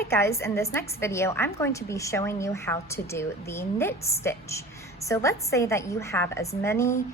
Alright guys, in this next video, I'm going to be showing you how to do the knit stitch. So let's say that you have as many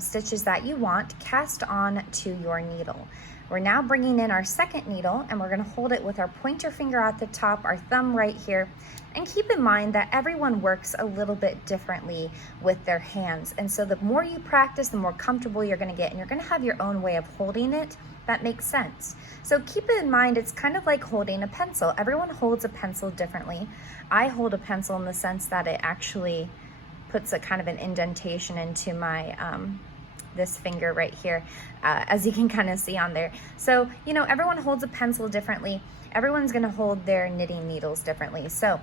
stitches that you want cast on to your needle. We're now bringing in our second needle and we're going to hold it with our pointer finger at the top, our thumb right here. And keep in mind that everyone works a little bit differently with their hands. And so the more you practice, the more comfortable you're going to get, and you're going to have your own way of holding it that makes sense. So keep in mind, it's kind of like holding a pencil. Everyone holds a pencil differently. I hold a pencil in the sense that it actually puts a kind of an indentation into my this finger right here, as you can kind of see on there. So, you know, everyone holds a pencil differently. Everyone's gonna hold their knitting needles differently. So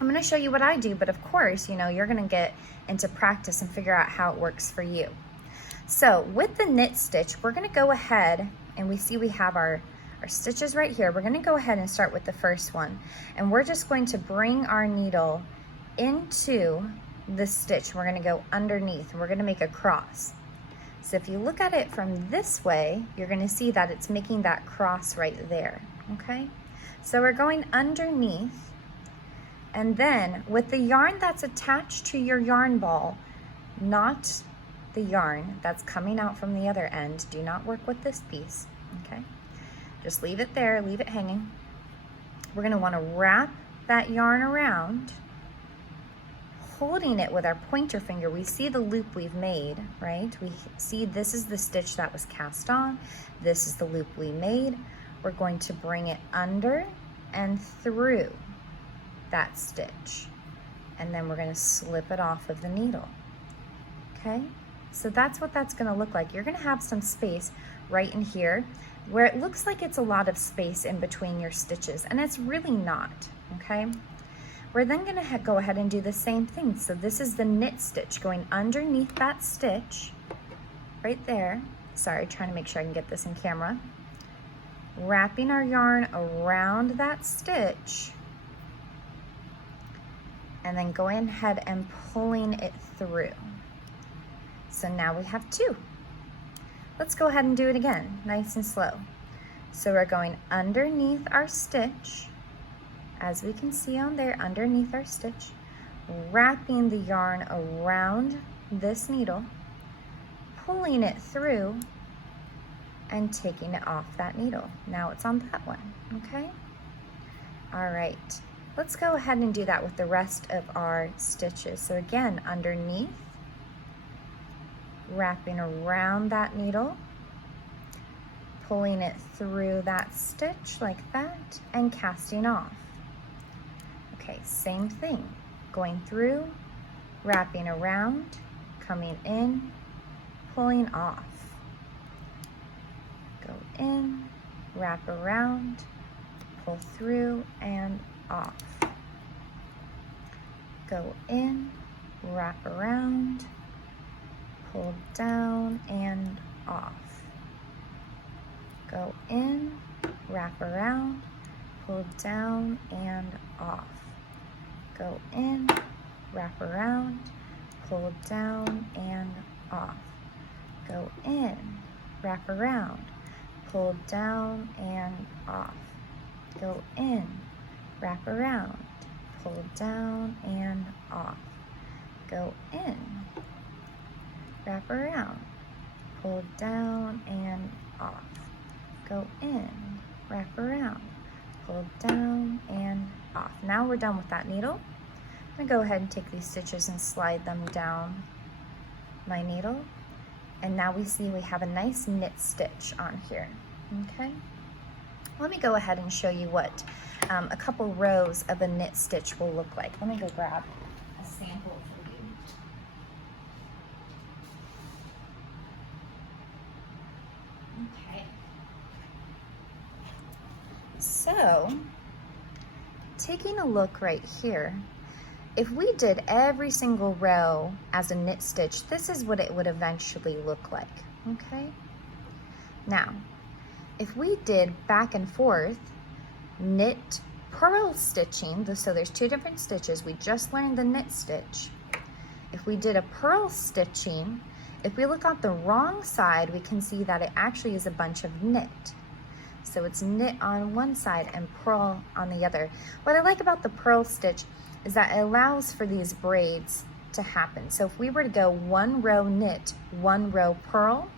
I'm gonna show you what I do, but of course, you know, you're gonna get into practice and figure out how it works for you. So with the knit stitch, we're gonna go ahead and we have our stitches right here. We're gonna go ahead and start with the first one. And we're just going to bring our needle into the stitch. We're gonna go underneath and we're gonna make a cross. So if you look at it from this way, you're gonna see that it's making that cross right there, okay? So we're going underneath, and then with the yarn that's attached to your yarn ball, not the yarn that's coming out from the other end, do not work with this piece, okay? Just leave it there, leave it hanging. We're gonna wanna wrap that yarn around, holding it with our pointer finger. We see the loop we've made, right? We see this is the stitch that was cast on. This is the loop we made. We're going to bring it under and through that stitch. And then we're gonna slip it off of the needle, okay? So that's what that's gonna look like. You're gonna have some space right in here where it looks like it's a lot of space in between your stitches, and it's really not, okay? We're then gonna go ahead and do the same thing. So this is the knit stitch, going underneath that stitch, right there. Sorry, trying to make sure I can get this in camera. Wrapping our yarn around that stitch, and then going ahead and pulling it through. So now we have two. Let's go ahead and do it again, nice and slow. So we're going underneath our stitch, as we can see on there, underneath our stitch, wrapping the yarn around this needle, pulling it through, and taking it off that needle. Now it's on that one, okay? All right, let's go ahead and do that with the rest of our stitches. So again, underneath, wrapping around that needle, pulling it through that stitch like that, and casting off. Okay, same thing, going through, wrapping around, coming in, pulling off. Go in, wrap around, pull through and off. Go in, wrap around, pull down and off. Go in, wrap around, pull down and off. Go in, wrap around, pull down and off. Go in, wrap around, pull down and off. Go in, wrap around, pull down and off. Go in, wrap around, pull down and off. Go in, wrap around, pull down and off. Now we're done with that needle. I'm gonna go ahead and take these stitches and slide them down my needle. And now we see we have a nice knit stitch on here, okay? Let me go ahead and show you what a couple rows of a knit stitch will look like. Let me go grab a sample for you. Okay. So, taking a look right here, if we did every single row as a knit stitch, this is what it would eventually look like, okay? Now, if we did back and forth knit purl stitching, so there's two different stitches, we just learned the knit stitch. If we did a purl stitching, if we look on the wrong side, we can see that it actually is a bunch of knit. So it's knit on one side and purl on the other. What I like about the purl stitch is that it allows for these braids to happen. So if we were to go 1 row knit, 1 row purl,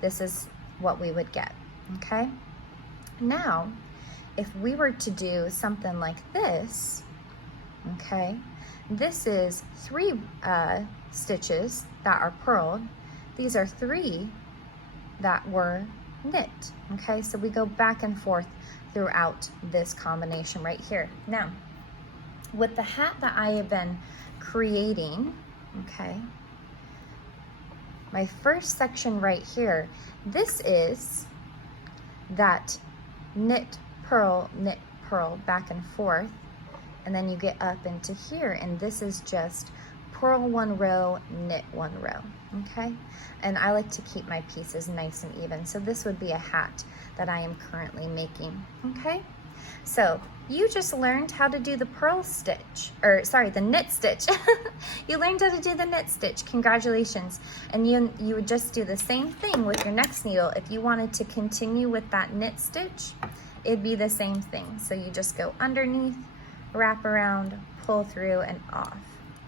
this is what we would get, okay? Now, if we were to do something like this, okay, this is 3 stitches that are purled. These are 3 that were knit, okay? So we go back and forth throughout this combination right here. Now, with the hat that I have been creating, okay, my first section right here, this is that knit, purl, back and forth, and then you get up into here, and this is just purl 1 row, knit 1 row, okay? And I like to keep my pieces nice and even, so this would be a hat that I am currently making, okay? So you just learned how to do the purl stitch, or sorry, the knit stitch. You learned how to do the knit stitch. Congratulations. And you would just do the same thing with your next needle. If you wanted to continue with that knit stitch, it'd be the same thing. So you just go underneath, wrap around, pull through and off.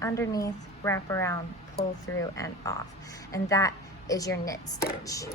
Underneath, wrap around, pull through and off. And that is your knit stitch.